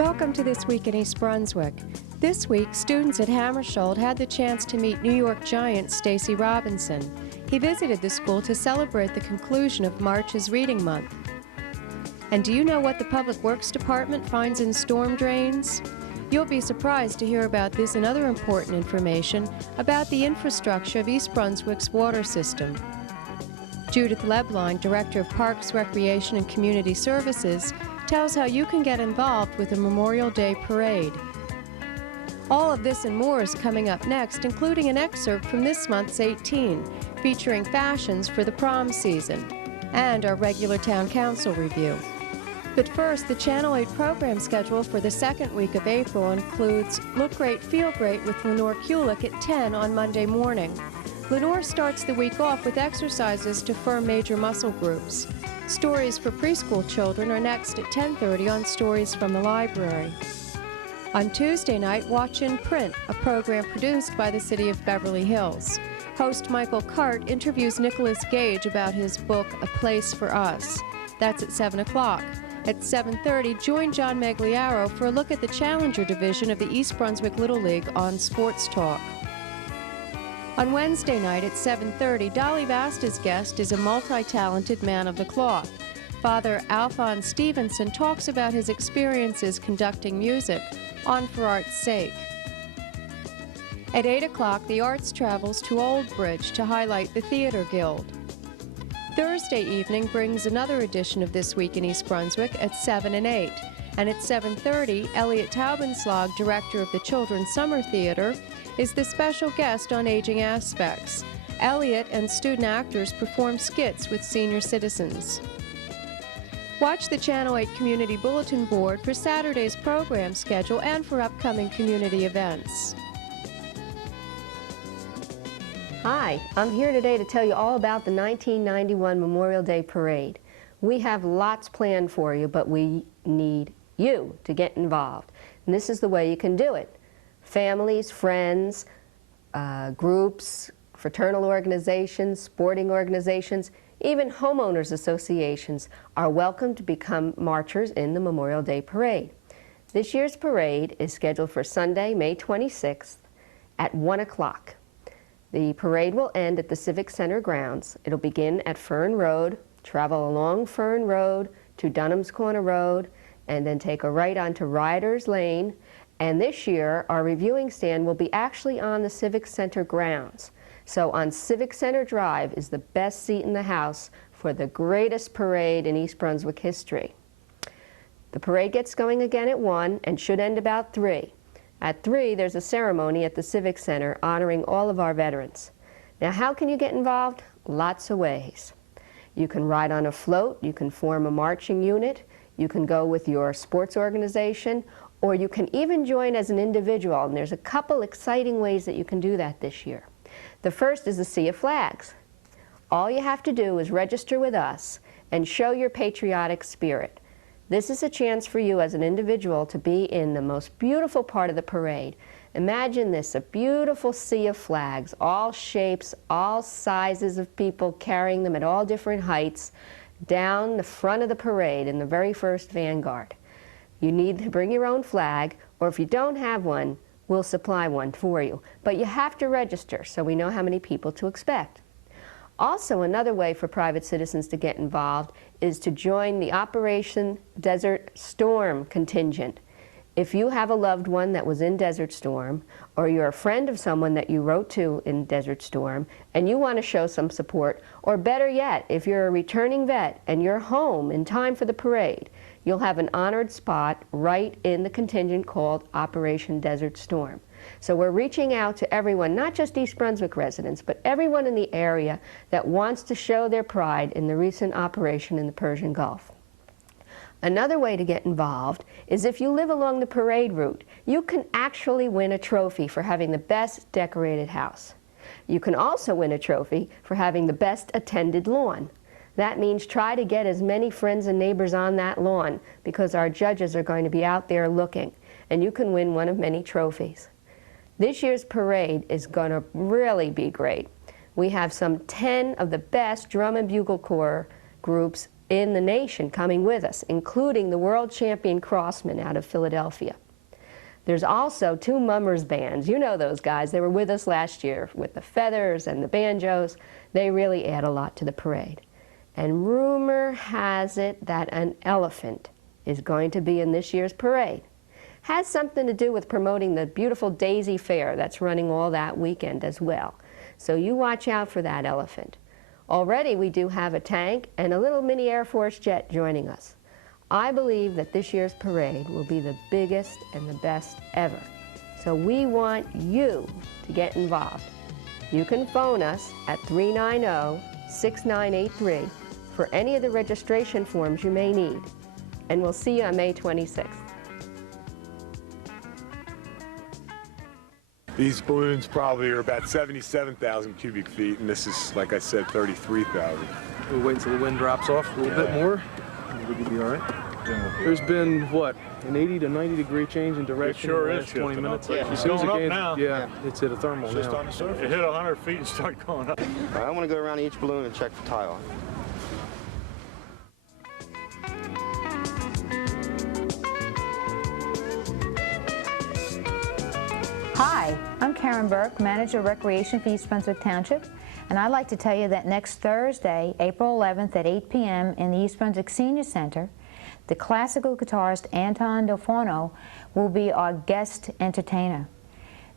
Welcome to This Week in East Brunswick. This week, students at Hammersholt had the chance to meet New York giant Stacy Robinson. He visited the school to celebrate the conclusion of March's Reading Month. And do you know what the Public Works Department finds in storm drains? You'll be surprised to hear about this and other important information about the infrastructure of East Brunswick's water system. Judith Lebline, Director of Parks, Recreation, and Community Services, tells how you can get involved with the Memorial Day Parade. All of this and more is coming up next, including an excerpt from this month's 18, featuring fashions for the prom season, and our regular Town Council review. But first, the Channel 8 program schedule for the second week of April includes Look Great, Feel Great with Lenore Kulik at 10 on Monday morning. Lenore starts the week off with exercises to firm major muscle groups. Stories for preschool children are next at 10:30 on Stories from the Library. On Tuesday night, Watch in Print, a program produced by the City of Beverly Hills. Host Michael Cart interviews Nicholas Gage about his book, A Place for Us. That's at 7 o'clock. At 7:30, join John Magliaro for a look at the Challenger Division of the East Brunswick Little League on Sports Talk. On Wednesday night at 7:30, Dolly Vasta's guest is a multi-talented man of the cloth. Father Alphonse Stevenson talks about his experiences conducting music on For Art's Sake. At 8 o'clock, the Arts travels to Old Bridge to highlight the Theater Guild. Thursday evening brings another edition of This Week in East Brunswick at 7 and 8. And at 7:30, Elliot Taubenslag, director of the Children's Summer Theater, is the special guest on Aging Aspects. Elliot and student actors perform skits with senior citizens. Watch the Channel 8 Community Bulletin Board for Saturday's program schedule and for upcoming community events. Hi, I'm here today to tell you all about the 1991 Memorial Day Parade. We have lots planned for you, but we need you to get involved. And this is the way you can do it. Families, friends, groups, fraternal organizations, sporting organizations, even homeowners associations are welcome to become marchers in the Memorial Day Parade. This year's parade is scheduled for Sunday, May 26th at 1 o'clock. The parade will end at the Civic Center grounds. It'll begin at Fern Road, travel along Fern Road to Dunham's Corner Road, and then take a right onto Riders Lane. And this year, our reviewing stand will be actually on the Civic Center grounds. So on Civic Center Drive is the best seat in the house for the greatest parade in East Brunswick history. The parade gets going again at 1 and should end about 3. At 3, there's a ceremony at the Civic Center honoring all of our veterans. Now, how can you get involved? Lots of ways. You can ride on a float, you can form a marching unit, you can go with your sports organization, or you can even join as an individual, and there's a couple exciting ways that you can do that this year. The first is the Sea of Flags. All you have to do is register with us and show your patriotic spirit. This is a chance for you as an individual to be in the most beautiful part of the parade. Imagine this, a beautiful sea of flags, all shapes, all sizes of people carrying them at all different heights down the front of the parade in the very first vanguard. You need to bring your own flag, or if you don't have one, we'll supply one for you. But you have to register so we know how many people to expect. Also, another way for private citizens to get involved is to join the Operation Desert Storm contingent. If you have a loved one that was in Desert Storm, or you're a friend of someone that you wrote to in Desert Storm, and you want to show some support, or better yet, if you're a returning vet and you're home in time for the parade, you'll have an honored spot right in the contingent called Operation Desert Storm. So we're reaching out to everyone, not just East Brunswick residents, but everyone in the area that wants to show their pride in the recent operation in the Persian Gulf. Another way to get involved is if you live along the parade route, you can actually win a trophy for having the best decorated house. You can also win a trophy for having the best attended lawn. That means try to get as many friends and neighbors on that lawn because our judges are going to be out there looking, and you can win one of many trophies. This year's parade is going to really be great. We have some 10 of the best drum and bugle corps groups in the nation coming with us, including the world champion crossman out of Philadelphia. There's also 2 mummers bands. You know those guys. They were with us last year with the feathers and the banjos. They really add a lot to the parade. And rumor has it that an elephant is going to be in this year's parade. Has something to do with promoting the beautiful Daisy Fair that's running all that weekend as well. So you watch out for that elephant. Already we do have a tank and a little mini Air Force jet joining us. I believe that this year's parade will be the biggest and the best ever. So we want you to get involved. You can phone us at 390-6983 for any of the registration forms you may need. And we'll see you on May 26th. These balloons probably are about 77,000 cubic feet, and this is, like I said, 33,000. We'll wait until the wind drops off a little bit more, and we'll be all right. There's been, what, an 80 to 90 degree change in direction in the last 20 minutes? Yeah. It's going up now. Yeah, it's hit a thermal it's just now. on the surface. It hit 100 feet and start going up. All right, I want to go around each balloon and check for tile. Hi, I'm Karen Bourque, Manager of Recreation for East Brunswick Township, and I'd like to tell you that next Thursday, April 11th at 8 p.m. in the East Brunswick Senior Center, the classical guitarist Anton Delforno will be our guest entertainer.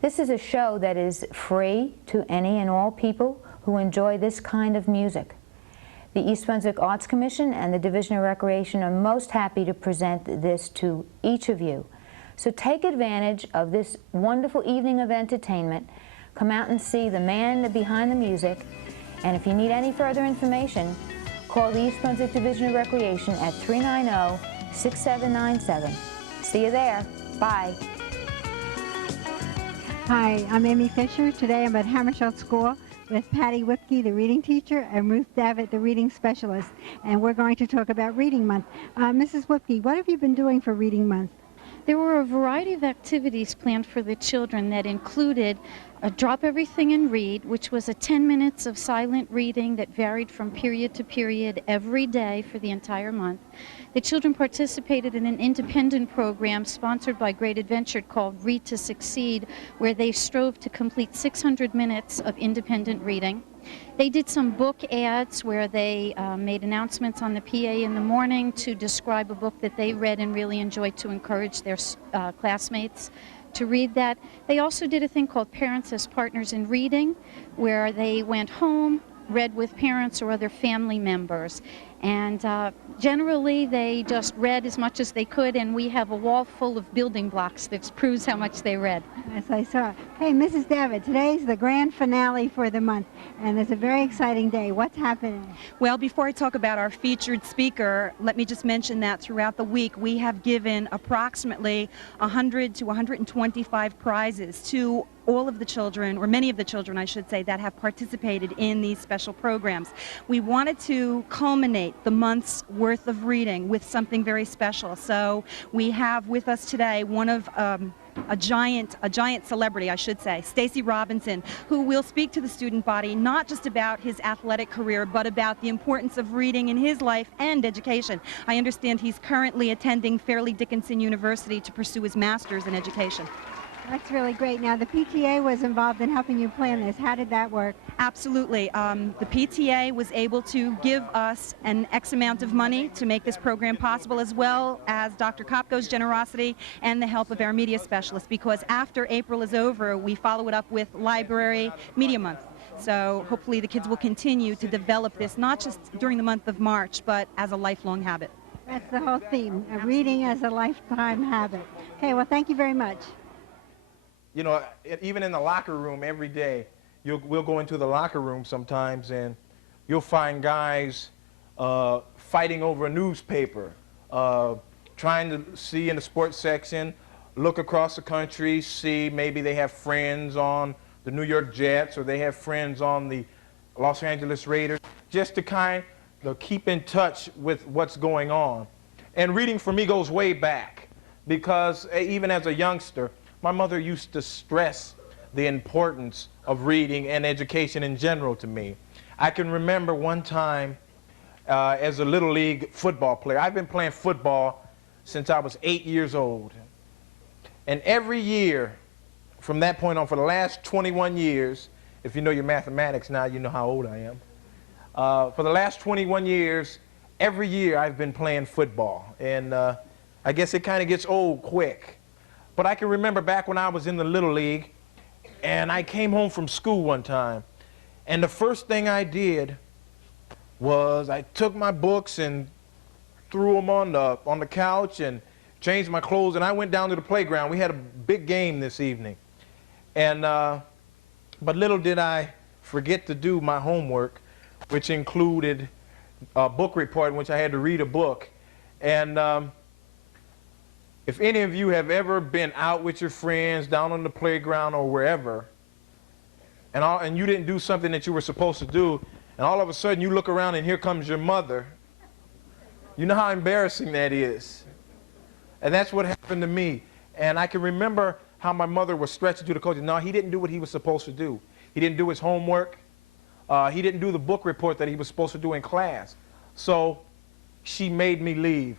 This is a show that is free to any and all people who enjoy this kind of music. The East Brunswick Arts Commission and the Division of Recreation are most happy to present this to each of you. So take advantage of this wonderful evening of entertainment. Come out and see the man behind the music. And if you need any further information, call the East Brunswick Division of Recreation at 390-6797. See you there. Bye. Hi, I'm Amy Fisher. Today I'm at Hammersholt School with Patty Whipke, the reading teacher, and Ruth Davitt, the reading specialist. And we're going to talk about Reading Month. Mrs. Whipke, what have you been doing for Reading Month? There were a variety of activities planned for the children that included a Drop Everything and Read, which was a 10 minutes of silent reading that varied from period to period every day for the entire month. The children participated in an independent program sponsored by Great Adventure called Read to Succeed, where they strove to complete 600 minutes of independent reading. They did some book ads where they made announcements on the PA in the morning to describe a book that they read and really enjoyed to encourage their classmates to read that. They also did a thing called Parents as Partners in Reading, where they went home, read with parents or other family members. And generally, they just read as much as they could, and we have a wall full of building blocks that proves how much they read. As I saw. Hey, Mrs. Davitt, today's the grand finale for the month, and it's a very exciting day. What's happening? Well, before I talk about our featured speaker, let me just mention that throughout the week, we have given approximately 100 to 125 prizes to all of the children, or many of the children, I should say, that have participated in these special programs. We wanted to culminate the month's worth of reading with something very special. So we have with us today one of a giant celebrity, I should say, Stacy Robinson, who will speak to the student body not just about his athletic career, but about the importance of reading in his life and education. I understand he's currently attending Fairleigh Dickinson University to pursue his master's in education. That's really great. Now, the PTA was involved in helping you plan this. How did that work? Absolutely. The PTA was able to give us an X amount of money to make this program possible, as well as Dr. Kopko's generosity and the help of our media specialists, because after April is over, we follow it up with Library Media Month. So hopefully the kids will continue to develop this, not just during the month of March, but as a lifelong habit. That's the whole theme, reading as a lifetime habit. Okay, well, thank you very much. You know, even in the locker room every day, we'll go into the locker room sometimes and you'll find guys fighting over a newspaper, trying to see in the sports section, look across the country, see maybe they have friends on the New York Jets or they have friends on the Los Angeles Raiders, just to kind of keep in touch with what's going on. And reading for me goes way back, because even as a youngster, my mother used to stress the importance of reading and education in general to me. I can remember one time as a Little League football player. I've been playing football since I was 8 years old. And every year, from that point on, for the last 21 years, if you know your mathematics now, you know how old I am. For the last 21 years, every year I've been playing football. And I guess it kind of gets old quick. But I can remember back when I was in the Little League, and I came home from school one time, and the first thing I did was I took my books and threw them on the couch and changed my clothes, and I went down to the playground. We had a big game this evening. And, but little did I forget to do my homework, which included a book report in which I had to read a book. And if any of you have ever been out with your friends down on the playground or wherever, and you didn't do something that you were supposed to do, and all of a sudden you look around and here comes your mother, you know how embarrassing that is. And that's what happened to me. And I can remember how my mother was stretching to the coach. No, he didn't do what he was supposed to do. He didn't do his homework. He didn't do the book report that he was supposed to do in class. So she made me leave.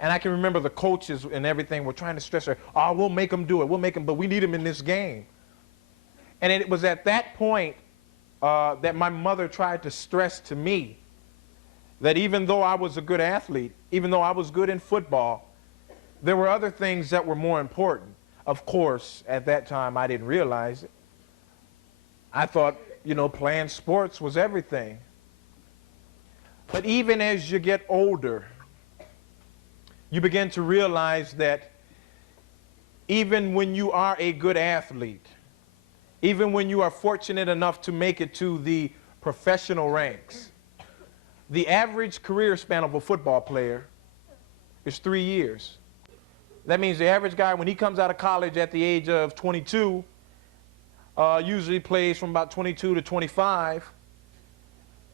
And I can remember the coaches and everything were trying to stress her. Oh, we'll make him do it. We'll make him, but we need him in this game. And it was at that point that my mother tried to stress to me that even though I was a good athlete, even though I was good in football, there were other things that were more important. Of course, at that time, I didn't realize it. I thought, you know, playing sports was everything. But even as you get older, you begin to realize that even when you are a good athlete, even when you are fortunate enough to make it to the professional ranks, the average career span of a football player is 3 years. That means the average guy, when he comes out of college at the age of 22, usually plays from about 22 to 25.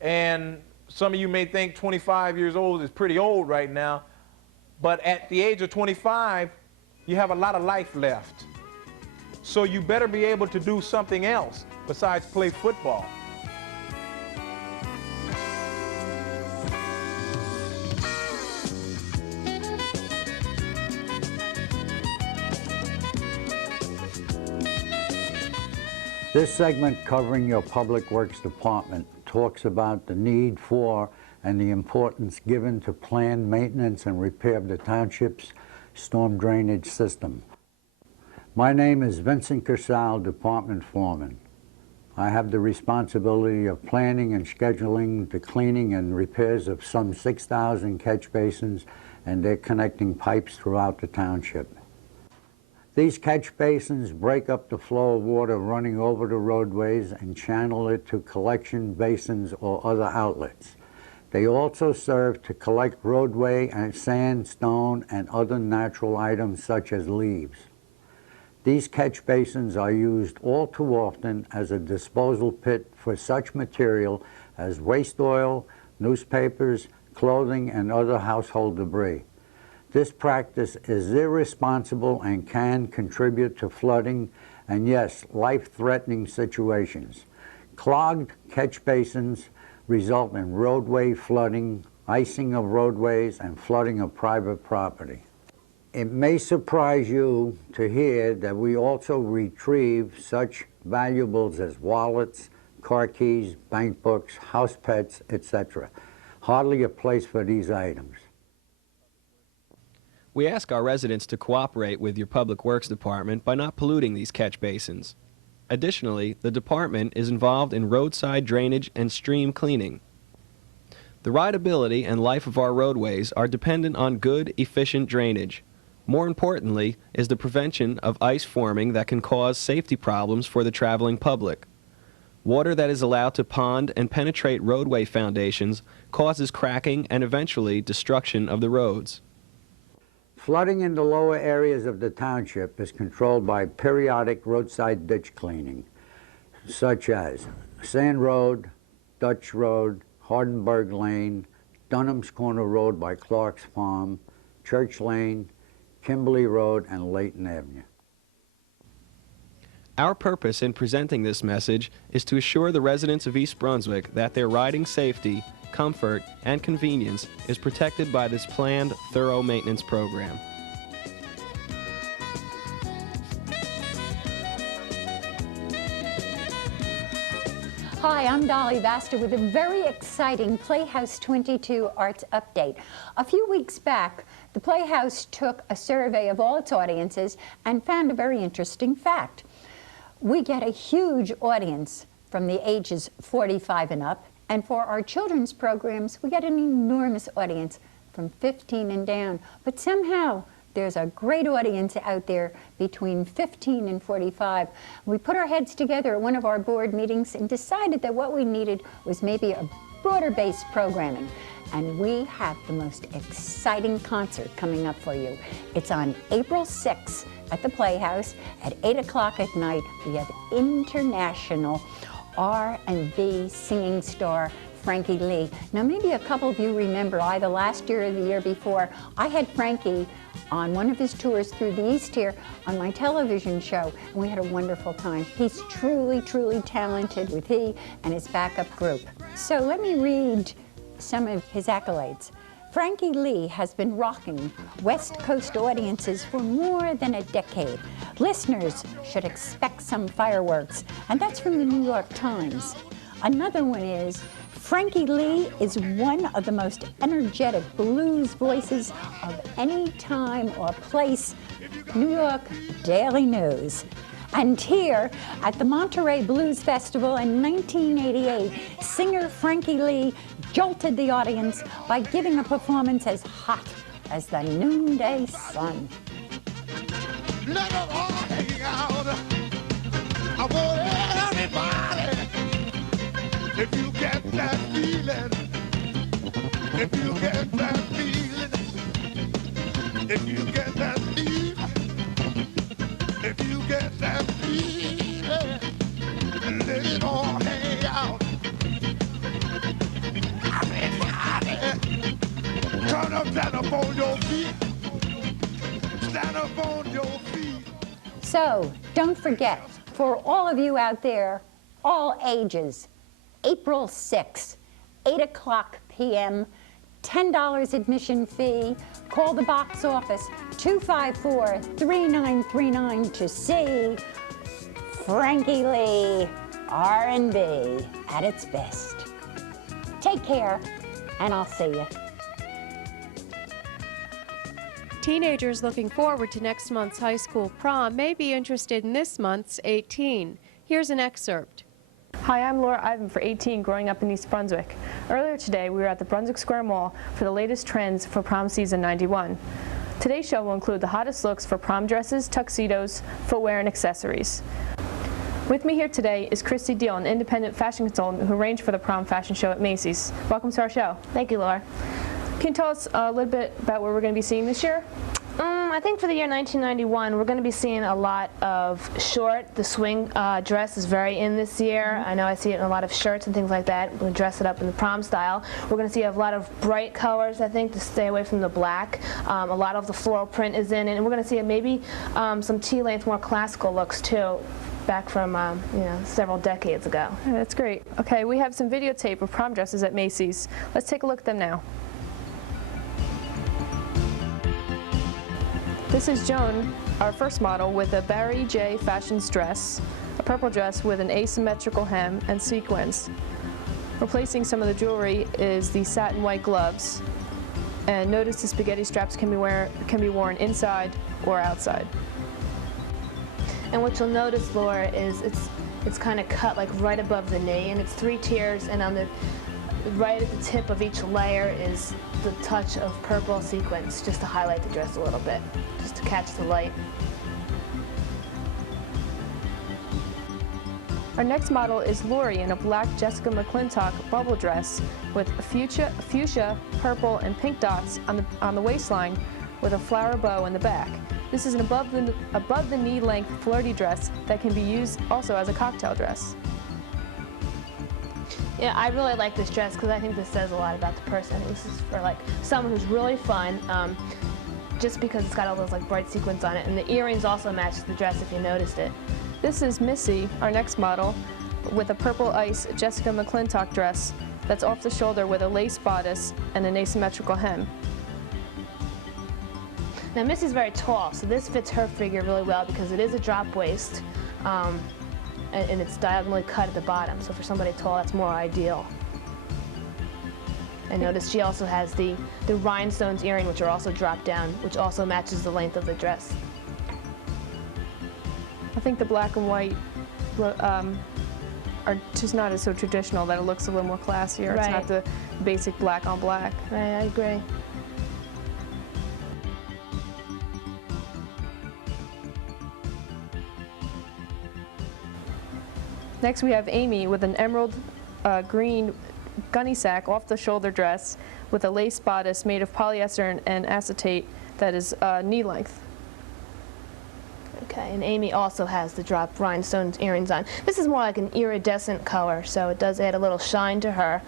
And some of you may think 25 years old is pretty old right now. But at the age of 25, you have a lot of life left. So you better be able to do something else besides play football. This segment covering your Public Works Department talks about the need for and the importance given to planned maintenance and repair of the township's storm drainage system. My name is Vincent Casal, Department Foreman. I have the responsibility of planning and scheduling the cleaning and repairs of some 6,000 catch basins and their connecting pipes throughout the township. These catch basins break up the flow of water running over the roadways and channel it to collection basins or other outlets. They also serve to collect roadway and sand, stone, and other natural items such as leaves. These catch basins are used all too often as a disposal pit for such material as waste oil, newspapers, clothing, and other household debris. This practice is irresponsible and can contribute to flooding and, yes, life-threatening situations. Clogged catch basins result in roadway flooding, icing of roadways, and flooding of private property. It may surprise you to hear that we also retrieve such valuables as wallets, car keys, bank books, house pets, etc. Hardly a place for these items. We ask our residents to cooperate with your Public Works Department by not polluting these catch basins. Additionally, the department is involved in roadside drainage and stream cleaning. The rideability and life of our roadways are dependent on good, efficient drainage. More importantly is the prevention of ice forming that can cause safety problems for the traveling public. Water that is allowed to pond and penetrate roadway foundations causes cracking and eventually destruction of the roads. Flooding in the lower areas of the township is controlled by periodic roadside ditch cleaning, such as Sand Road, Dutch Road, Hardenberg Lane, Dunham's Corner Road by Clark's Farm, Church Lane, Kimberly Road, and Layton Avenue. Our purpose in presenting this message is to assure the residents of East Brunswick that their riding safety, comfort, and convenience is protected by this planned, thorough maintenance program. Hi, I'm Dolly Vaster with a very exciting Playhouse 22 Arts Update. A few weeks back, the Playhouse took a survey of all its audiences and found a very interesting fact. We get a huge audience from the ages 45 and up, and for our children's programs, we get an enormous audience from 15 and down. But somehow, there's a great audience out there between 15 and 45. We put our heads together at one of our board meetings and decided that what we needed was maybe a broader-based programming. And we have the most exciting concert coming up for you. It's on April 6th at the Playhouse at 8 o'clock at night. We have international R&B singing star Frankie Lee. Now, maybe a couple of you remember either last year or the year before, I had Frankie on one of his tours through the East here on my television show, and we had a wonderful time. He's truly, truly talented with he and his backup group. So let me read some of his accolades. Frankie Lee has been rocking West Coast audiences for more than a decade. Listeners should expect some fireworks, and that's from the New York Times. Another one is, Frankie Lee is one of the most energetic blues voices of any time or place. New York Daily News. And here at the Monterey Blues Festival in 1988, singer Frankie Lee jolted the audience by giving a performance as hot as the noonday sun. Let us all hang out. I want everybody. If you get that feeling, if you get that feeling, if you get that feeling, if you get that feeling, let it all hang out. Everybody, turn up, stand up on your feet. Stand up on your feet. So, don't forget, for all of you out there, all ages, April 6th, 8 o'clock p.m., $10 admission fee. Call the box office, 254-3939 to see Frankie Lee, R&B at its best. Take care, and I'll see you. Teenagers looking forward to next month's high school prom may be interested in this month's 18. Here's an excerpt. Hi, I'm Laura Ivan for 18, growing up in East Brunswick. Earlier today, we were at the Brunswick Square Mall for the latest trends for prom season 91. Today's show will include the hottest looks for prom dresses, tuxedos, footwear, and accessories. With me here today is Christy Deal, an independent fashion consultant who arranged for the prom fashion show at Macy's. Welcome to our show. Thank you, Laura. Can you tell us a little bit about what we're going to be seeing this year? I think for the year 1991, we're going to be seeing a lot of short. The swing dress is very in this year. I know I see it in a lot of shirts and things like that. We're going to dress it up in the prom style. We're going to see a lot of bright colors, I think, to stay away from the black. A lot of the floral print is in, and we're going to see maybe some T-length, more classical looks, too, back from several decades ago. Yeah, that's great. Okay, we have some videotape of prom dresses at Macy's. Let's take a look at them now. This is Joan, our first model, with a Barry J. Fashions dress, a purple dress with an asymmetrical hem and sequins. Replacing some of the jewelry is the satin white gloves. And notice the spaghetti straps can be worn inside or outside. And what you'll notice, Laura, is it's kind of cut like right above the knee, and it's 3 tiers, and on the right at the tip of each layer is the touch of purple sequins, just to highlight the dress a little bit, just to catch the light. Our next model is Lori in a black Jessica McClintock bubble dress with fuchsia, purple, and pink dots on the waistline with a flower bow in the back. This is an above the knee length flirty dress that can be used also as a cocktail dress. Yeah, I really like this dress because I think this says a lot about the person. I think this is for like someone who's really fun, just because it's got all those like bright sequins on it, and the earrings also match the dress if you noticed it. This is Missy, our next model, with a purple ice Jessica McClintock dress that's off the shoulder with a lace bodice and an asymmetrical hem. Now Missy's very tall, so this fits her figure really well because it is a drop waist and it's diagonally cut at the bottom. So for somebody tall, that's more ideal. And notice she also has the rhinestones earring, which are also dropped down, which also matches the length of the dress. I think the black and white are just not as so traditional, that it looks a little more classier. Right. It's not the basic black on black. Right, I agree. Next we have Amy with an emerald green gunny sack off the shoulder dress with a lace bodice made of polyester and acetate that is knee length. Okay, and Amy also has the drop rhinestone earrings on. This is more like an iridescent color, so it does add a little shine to her.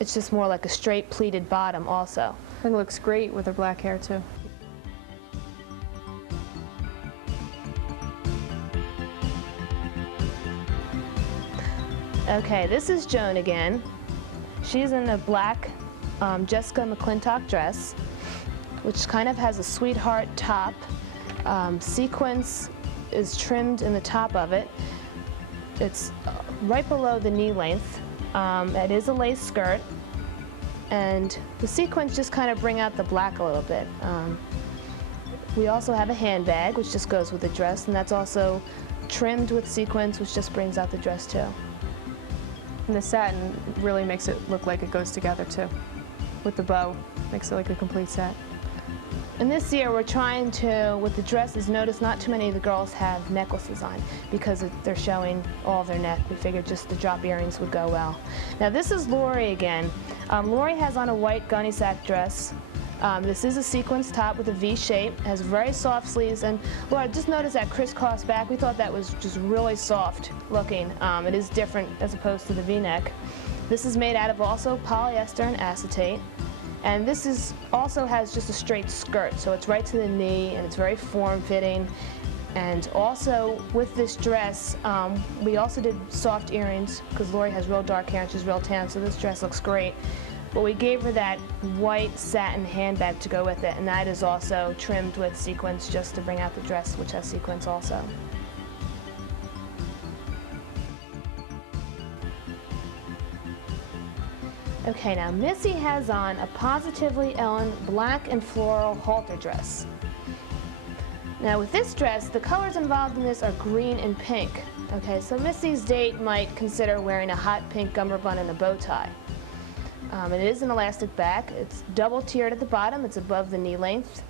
It's just more like a straight pleated bottom also. I think it looks great with her black hair too. Okay, this is Joan again. She's in a black Jessica McClintock dress, which kind of has a sweetheart top. Sequins is trimmed in the top of it. It's right below the knee length. It is a lace skirt, and the sequins just kind of bring out the black a little bit. We also have a handbag, which just goes with the dress, and that's also trimmed with sequins, which just brings out the dress too. And the satin really makes it look like it goes together too. With the bow, makes it like a complete set. And this year we're trying to, with the dresses, notice not too many of the girls have necklaces on because they're showing all of their neck. We figured just the drop earrings would go well. Now this is Lori again. Lori has on a white gunny sack dress. This is a sequins top with a V shape, has very soft sleeves, and Laura, just notice that crisscross back. We thought that was just really soft looking. It is different as opposed to the V-neck. This is made out of also polyester and acetate. And this is also has just a straight skirt, so it's right to the knee, and it's very form-fitting. And also with this dress, we also did soft earrings because Lori has real dark hair and she's real tan, so this dress looks great. But we gave her that white satin handbag to go with it, and that is also trimmed with sequins just to bring out the dress, which has sequins also. Okay, now Missy has on a Positively Ellen black and floral halter dress. Now with this dress, the colors involved in this are green and pink. Okay, so Missy's date might consider wearing a hot pink cummerbund and a bow tie. It is an elastic back. It's double tiered at the bottom. It's above the knee length,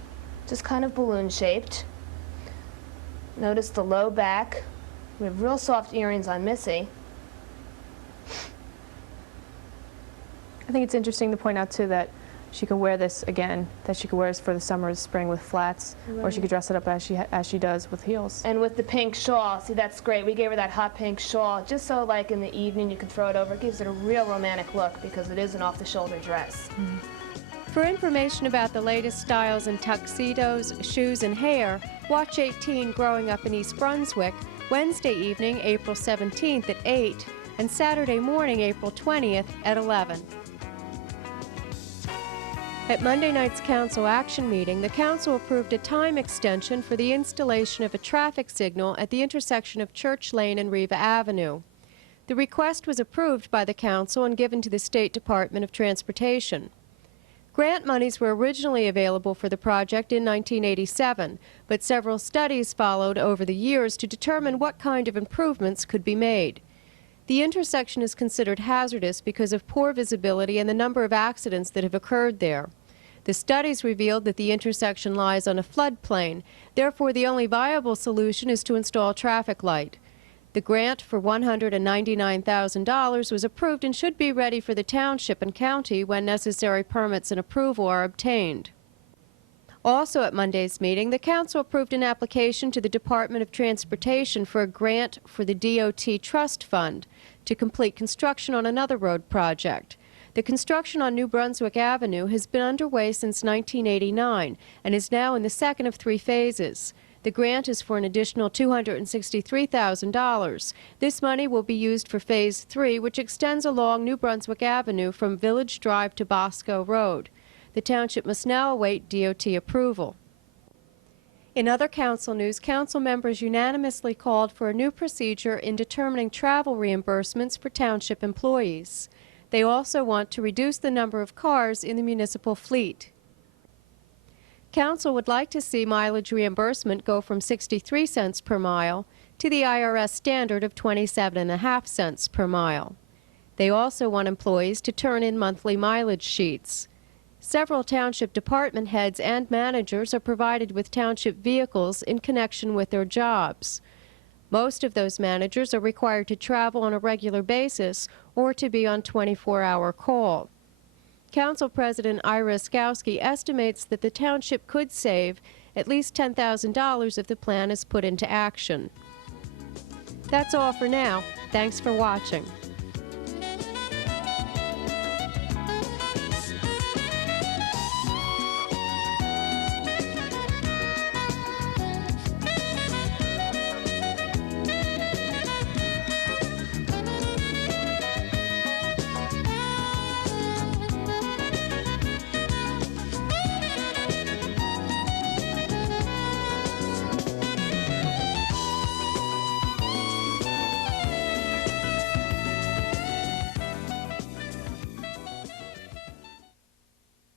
just kind of balloon shaped. Notice the low back. We have real soft earrings on Missy. I think it's interesting to point out too that she could wear this again, that she could wear this for the summer or spring with flats, or she could dress it up as she does with heels. And with the pink shawl, see, that's great. We gave her that hot pink shawl just so like in the evening you can throw it over. It gives it a real romantic look because it is an off-the-shoulder dress. For information about the latest styles in tuxedos, shoes, and hair, watch 18 Growing Up in East Brunswick, Wednesday evening, April 17th at 8, and Saturday morning, April 20th at 11. At Monday night's Council action meeting, the Council approved a time extension for the installation of a traffic signal at the intersection of Church Lane and Riva Avenue. The request was approved by the Council and given to the State Department of Transportation. Grant monies were originally available for the project in 1987, but several studies followed over the years to determine what kind of improvements could be made. The intersection is considered hazardous because of poor visibility and the number of accidents that have occurred there. The studies revealed that the intersection lies on a floodplain. Therefore, the only viable solution is to install traffic light. The grant for $199,000 was approved and should be ready for the township and county when necessary permits and approval are obtained. Also at Monday's meeting, the Council approved an application to the Department of Transportation for a grant for the DOT Trust Fund to complete construction on another road project. The construction on New Brunswick Avenue has been underway since 1989 and is now in the second of 3 phases. The grant is for an additional $263,000. This money will be used for Phase 3, which extends along New Brunswick Avenue from Village Drive to Bosco Road. The township must now await DOT approval. In other council news, council members unanimously called for a new procedure in determining travel reimbursements for township employees. They also want to reduce the number of cars in the municipal fleet. Council would like to see mileage reimbursement go from 63 cents per mile to the IRS standard of 27.5 cents per mile. They also want employees to turn in monthly mileage sheets. Several township department heads and managers are provided with township vehicles in connection with their jobs. Most of those managers are required to travel on a regular basis or to be on 24-hour call. Council President Ira Skowski estimates that the township could save at least $10,000 if the plan is put into action. That's all for now. Thanks for watching.